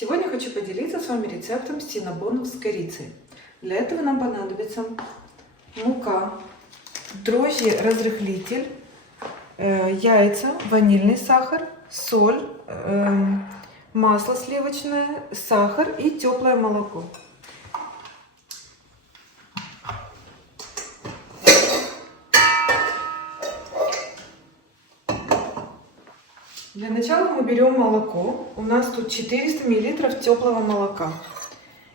Сегодня хочу поделиться с вами рецептом синнабонов с корицей. Для этого нам понадобится мука, дрожжи, разрыхлитель, яйца, ванильный сахар, соль, масло сливочное, сахар и теплое молоко. Для начала мы берем молоко. У нас тут 400 мл теплого молока.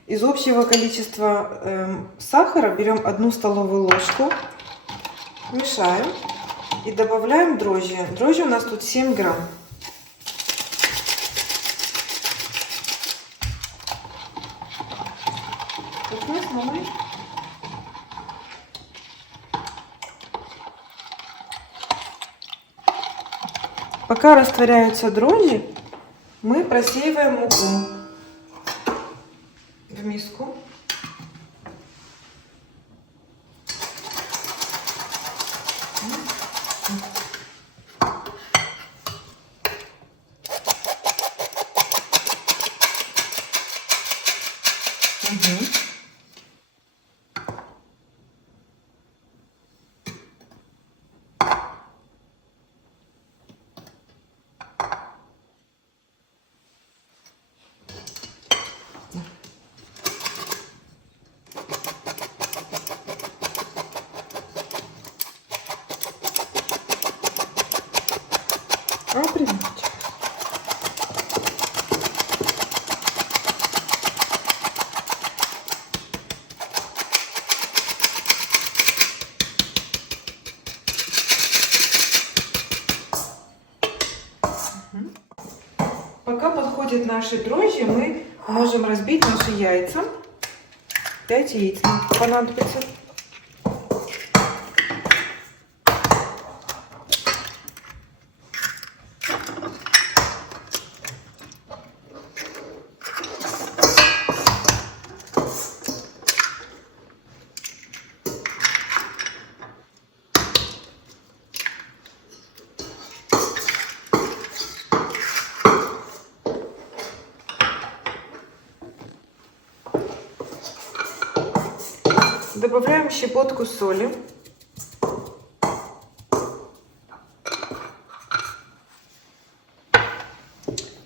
Из общего количества сахара берем 1 столовую ложку, мешаем и добавляем дрожжи. Дрожжи у нас тут 7 грамм. Пока растворяются дрожжи, мы просеиваем муку в миску. Пока подходят наши дрожжи, мы можем разбить наши яйца. 5 яиц нам понадобится. Добавляем щепотку соли.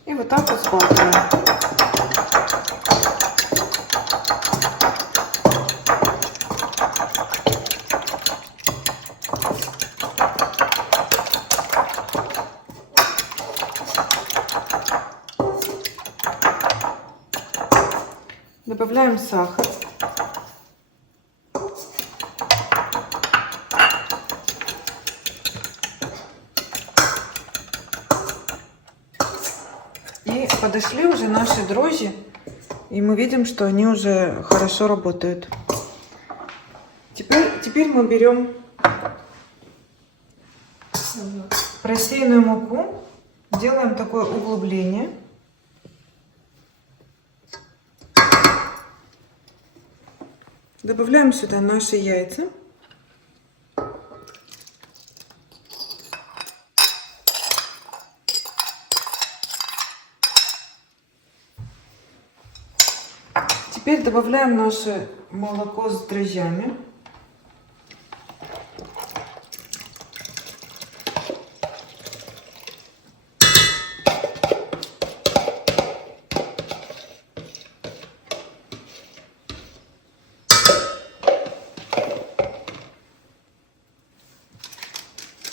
И вот так вот взбалтываем. Добавляем сахар. И подошли уже наши дрожжи, и мы видим, что они уже хорошо работают. Теперь мы берем просеянную муку, делаем такое углубление. Добавляем сюда наши яйца. Теперь добавляем наше молоко с дрожжами.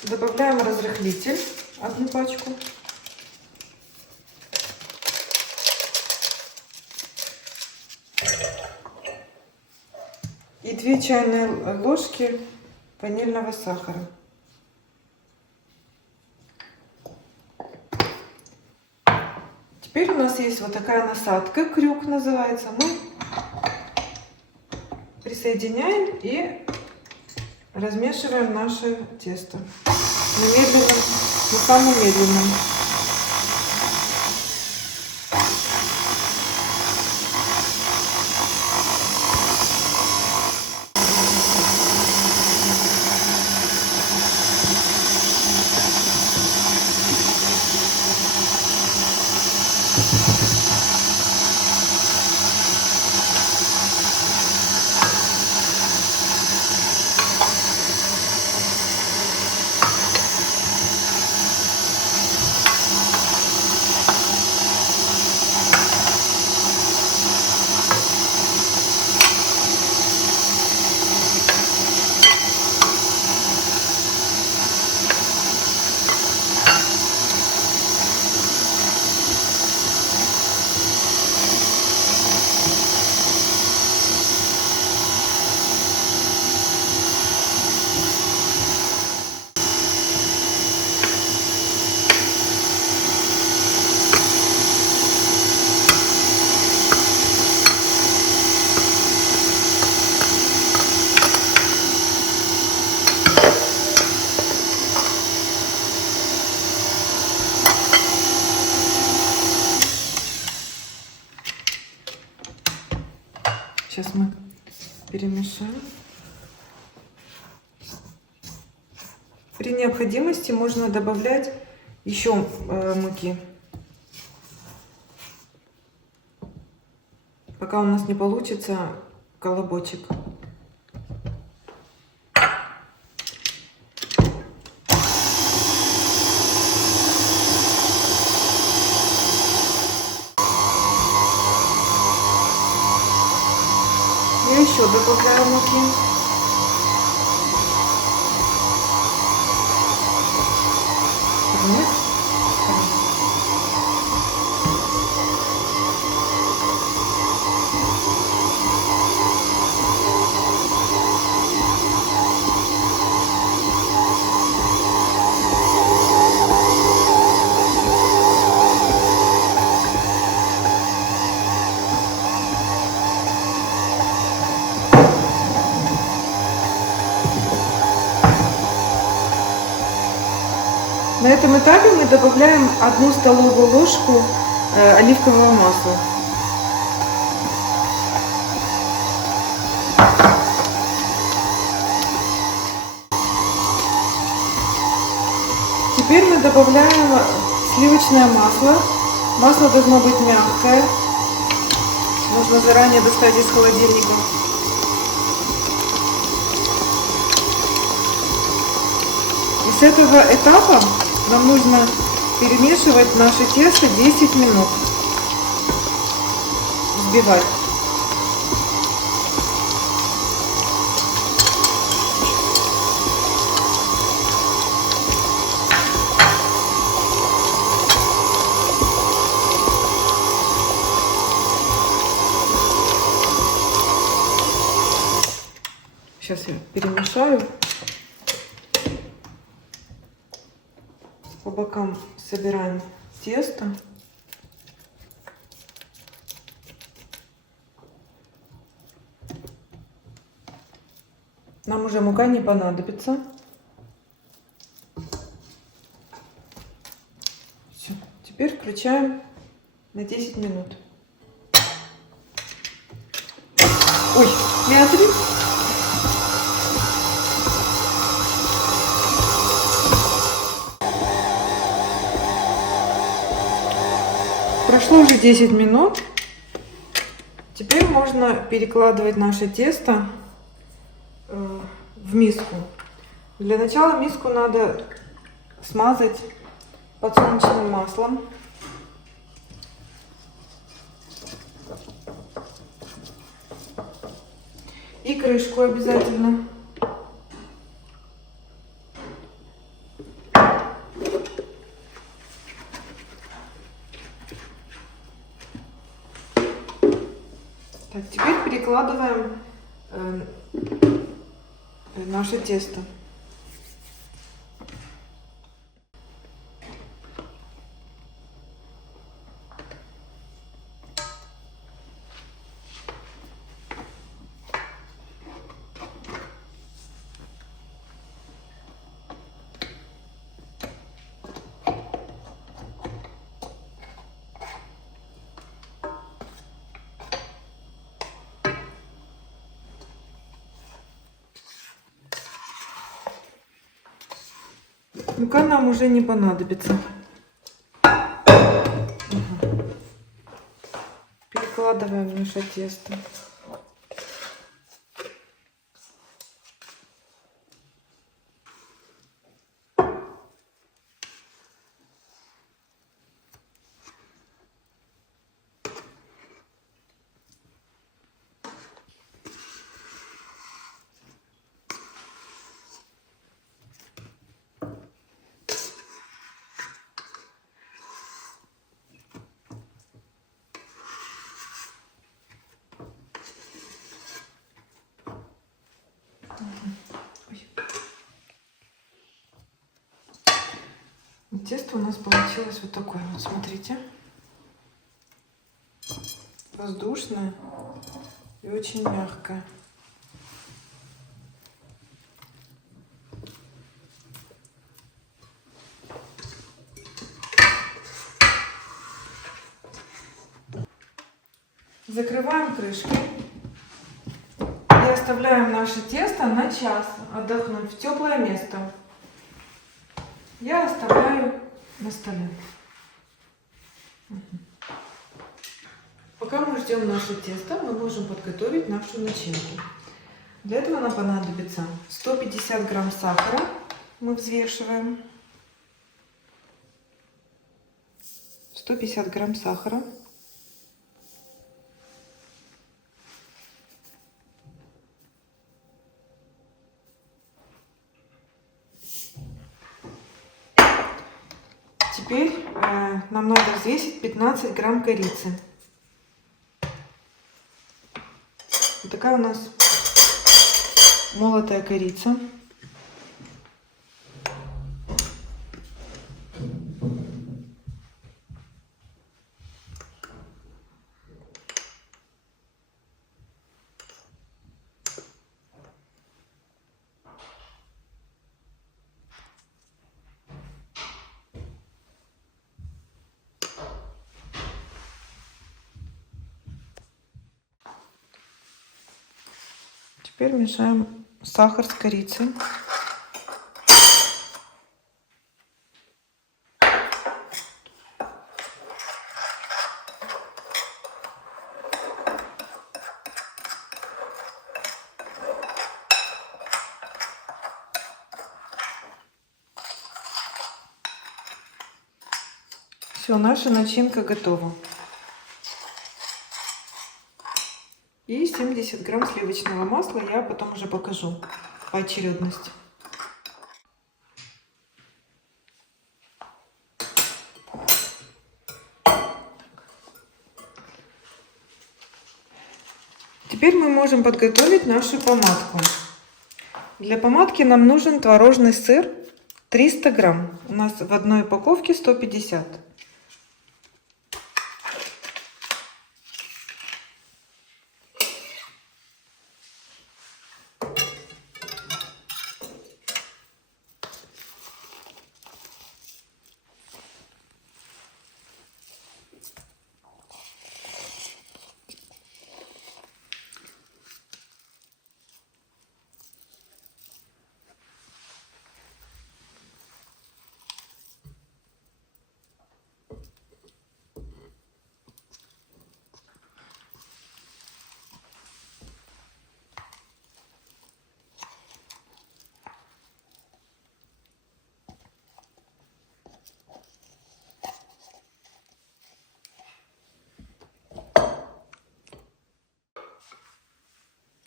Добавляем разрыхлитель, 1 пачку. И 2 чайные ложки ванильного сахара. Теперь у нас есть вот такая насадка, крюк называется. Мы присоединяем и размешиваем наше тесто на медленном, на самом медленном. перемешаем. При необходимости можно добавлять еще муки, пока у нас не получится колобочек. Я еще добавляю муки. Нет. На этом этапе мы добавляем 1 столовую ложку оливкового масла. Теперь мы добавляем сливочное масло. Масло должно быть мягкое. Нужно заранее достать из холодильника. И с этого этапа нам нужно перемешивать наше тесто 10 минут. Взбивать. Сейчас я перемешаю. По бокам собираем тесто. Нам уже мука не понадобится. Все. Теперь включаем на 10 минут. Ой, смотри. Прошло уже 10 минут. Теперь можно перекладывать наше тесто в миску. Для начала миску надо смазать подсолнечным маслом. И крышку обязательно. Так, теперь перекладываем наше тесто. Мука нам уже не понадобится. Перекладываем наше тесто. Тесто у нас получилось вот такое. Вот смотрите. Воздушное и очень мягкое. Закрываем крышкой и оставляем наше тесто на час отдохнуть в теплое место. Я оставляю на столе. Пока мы ждем наше тесто, мы можем подготовить нашу начинку. Для этого нам понадобится 150 грамм сахара. Мы взвешиваем. 150 грамм сахара. Теперь нам надо взвесить 15 грамм корицы. Вот такая у нас молотая корица. Теперь мешаем сахар с корицей. Все, наша начинка готова. И 70 грамм сливочного масла я потом уже покажу по очередности. Теперь мы можем подготовить нашу помадку. Для помадки нам нужен творожный сыр 300 грамм. У нас в одной упаковке 150.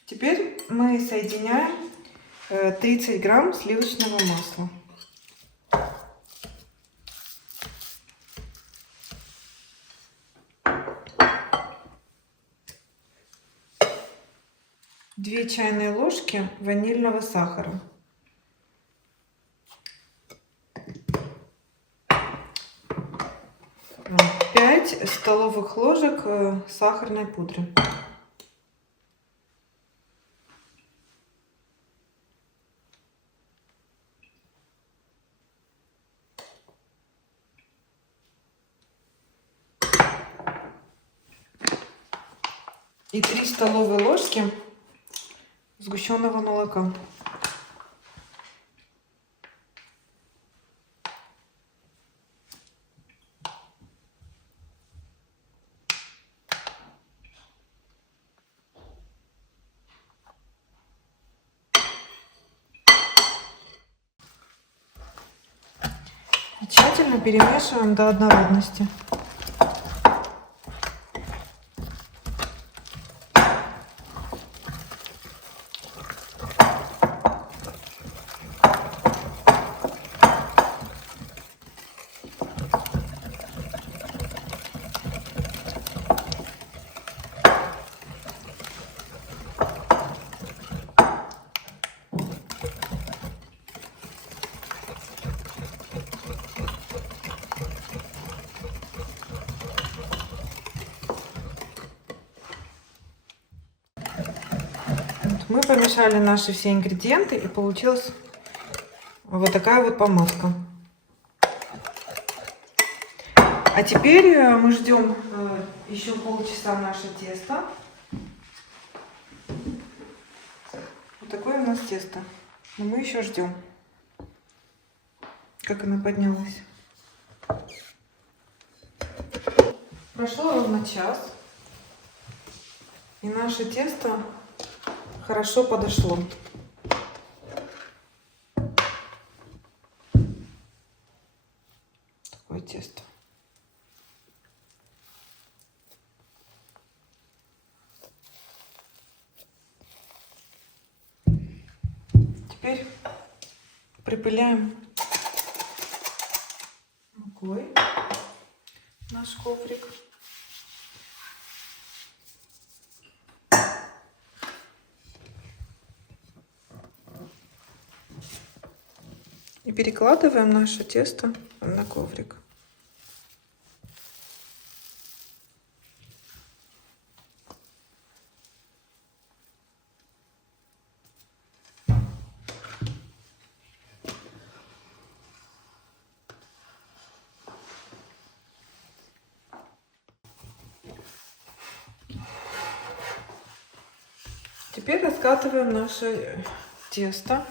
Теперь мы соединяем 30 грамм сливочного масла. Две чайные ложки ванильного сахара. 5 столовых ложек сахарной пудры. И 3 столовые ложки сгущенного молока. И тщательно перемешиваем до однородности. Мы помешали наши все ингредиенты, и получилась вот такая вот помадка. А теперь мы ждем еще полчаса наше тесто. нас тесто, но мы еще ждем, как она поднялась. Прошло ровно час, и наше тесто хорошо подошло. Такое тесто. Теперь припыляем мукой наш коврик. И перекладываем наше тесто на коврик. Теперь раскатываем наше тесто.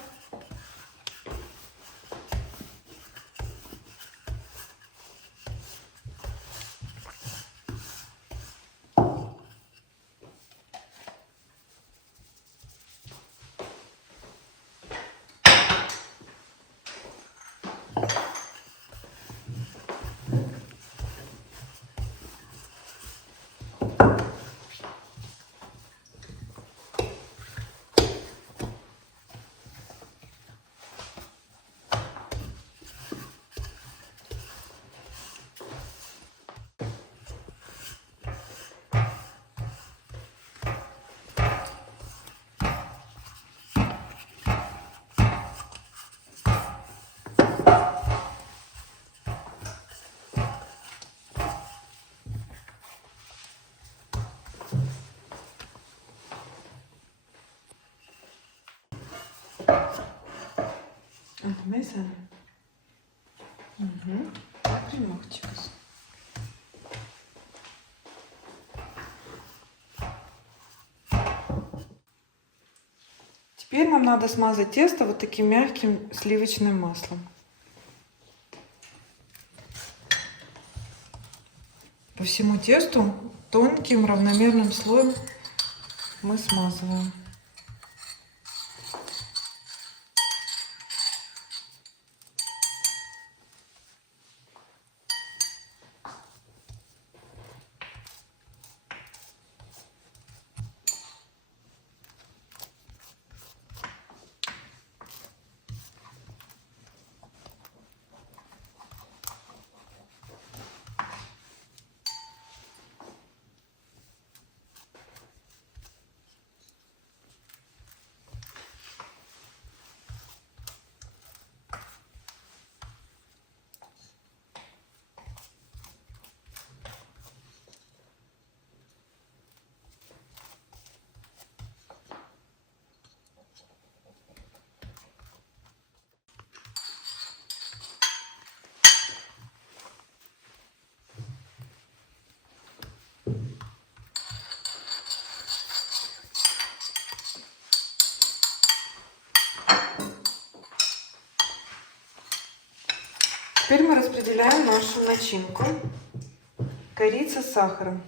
Mesela. Примочек. Теперь нам надо смазать тесто вот таким мягким сливочным маслом. По всему тесту тонким равномерным слоем мы смазываем. Теперь мы распределяем нашу начинку. Корица с сахаром.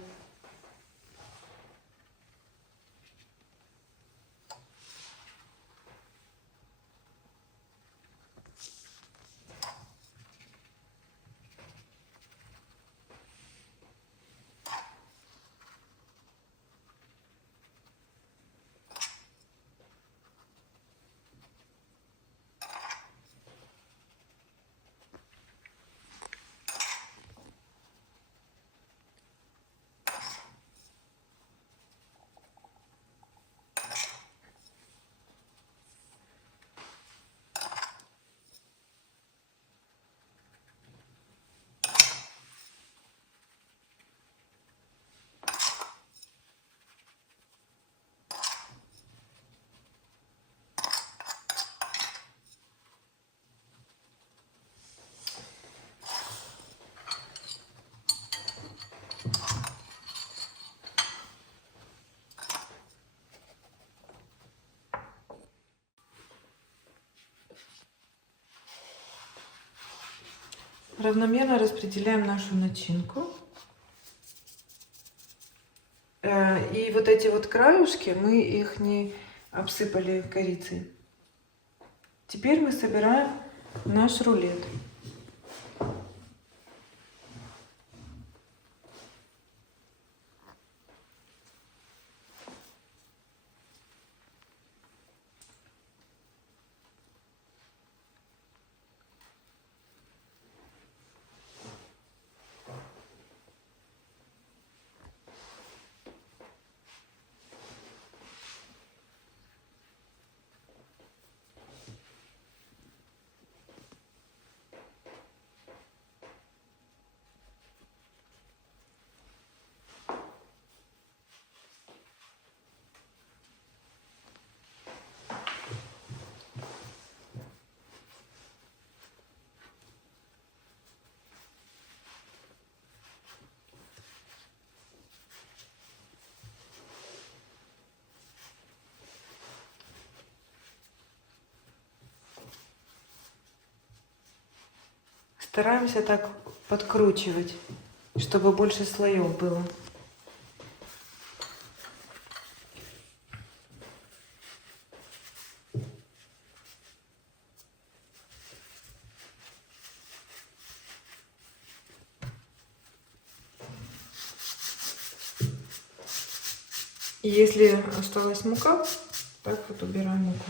Равномерно распределяем нашу начинку. И вот эти вот краюшки, мы их не обсыпали корицей. Теперь мы собираем наш рулет. Стараемся так подкручивать, чтобы больше слоев было. И если осталась мука, так вот убираем муку.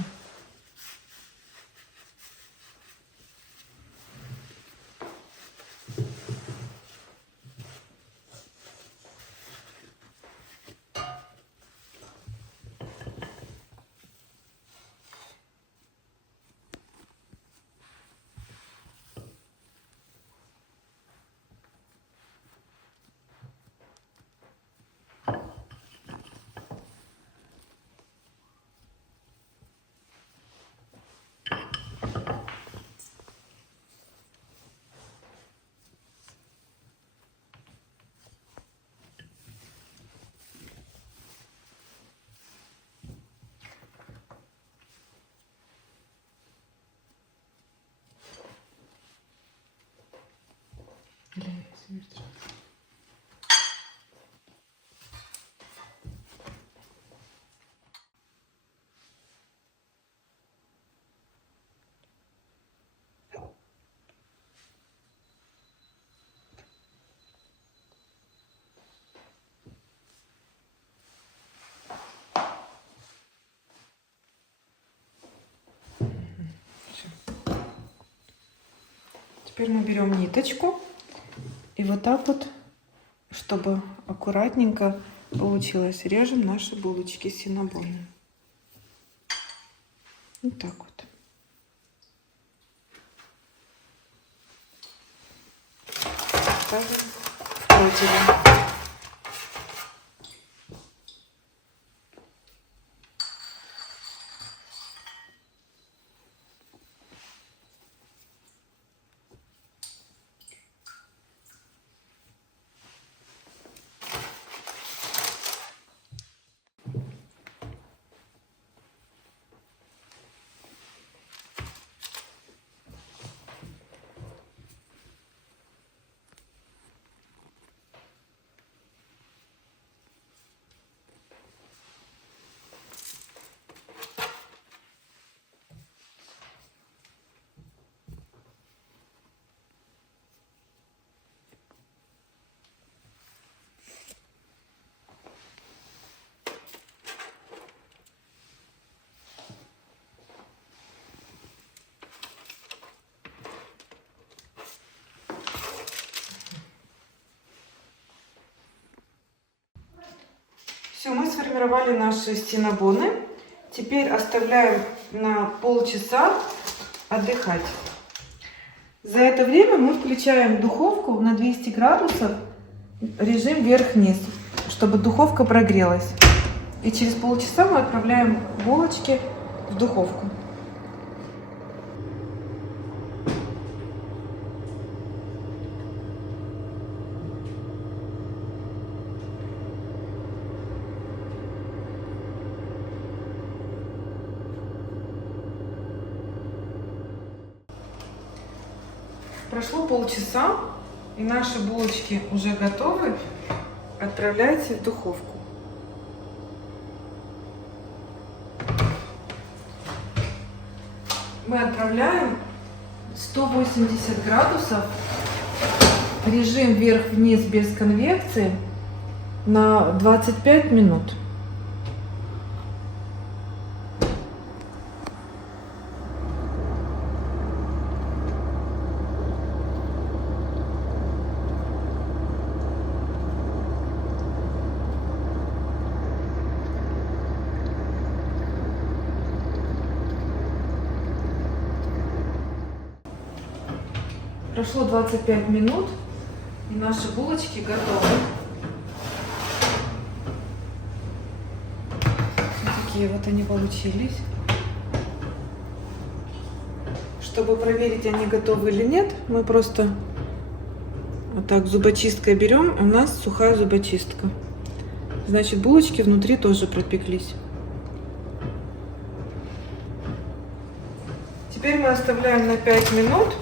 Теперь мы берем ниточку и вот так вот, чтобы аккуратненько получилось, режем наши булочки синнабона. Вот так вот. Ставим в противень. Все, мы сформировали наши синнабоны. Теперь оставляем на полчаса отдыхать. За это время мы включаем духовку на 200 градусов, режим вверх-вниз, чтобы духовка прогрелась. И через полчаса мы отправляем булочки в духовку. Прошло полчаса, и наши булочки уже готовы. Отправляйте в духовку. Мы отправляем 180 градусов, режим вверх-вниз без конвекции на 25 минут. Прошло 25 минут, и наши булочки готовы. Вот такие вот они получились. Чтобы проверить, они готовы или нет, мы просто вот так зубочисткой берем. У нас сухая зубочистка. Значит, булочки внутри тоже пропеклись. Теперь мы оставляем на 5 минут.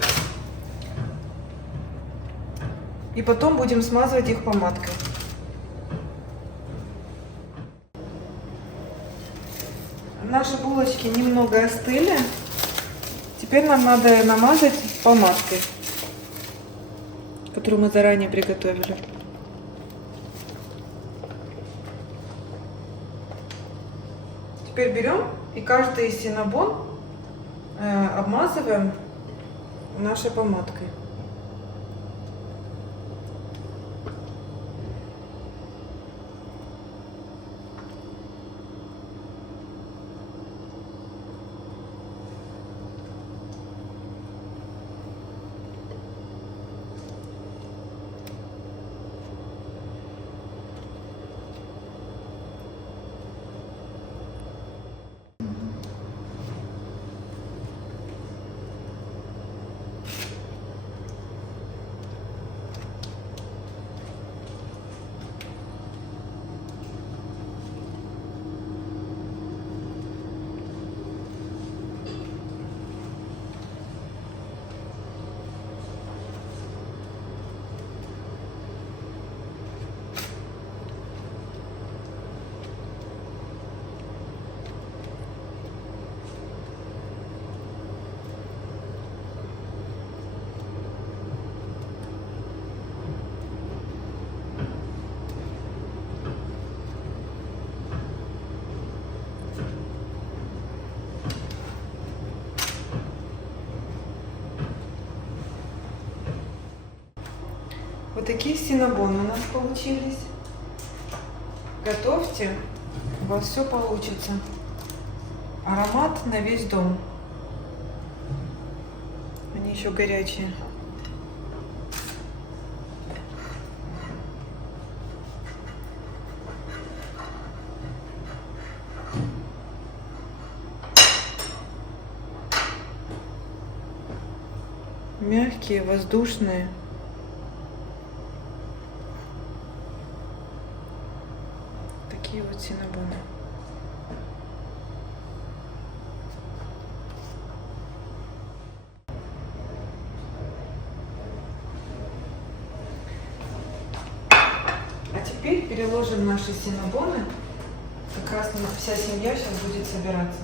И потом будем смазывать их помадкой. Наши булочки немного остыли. Теперь нам надо намазать помадкой, которую мы заранее приготовили. Теперь берем и каждый синнабон обмазываем нашей помадкой. Вот такие синнабоны у нас получились. Готовьте, у вас все получится. Аромат на весь дом. Они еще горячие. Мягкие, воздушные. Такие вот синнабоны. А теперь переложим наши синнабоны. Как раз вся семья сейчас будет собираться.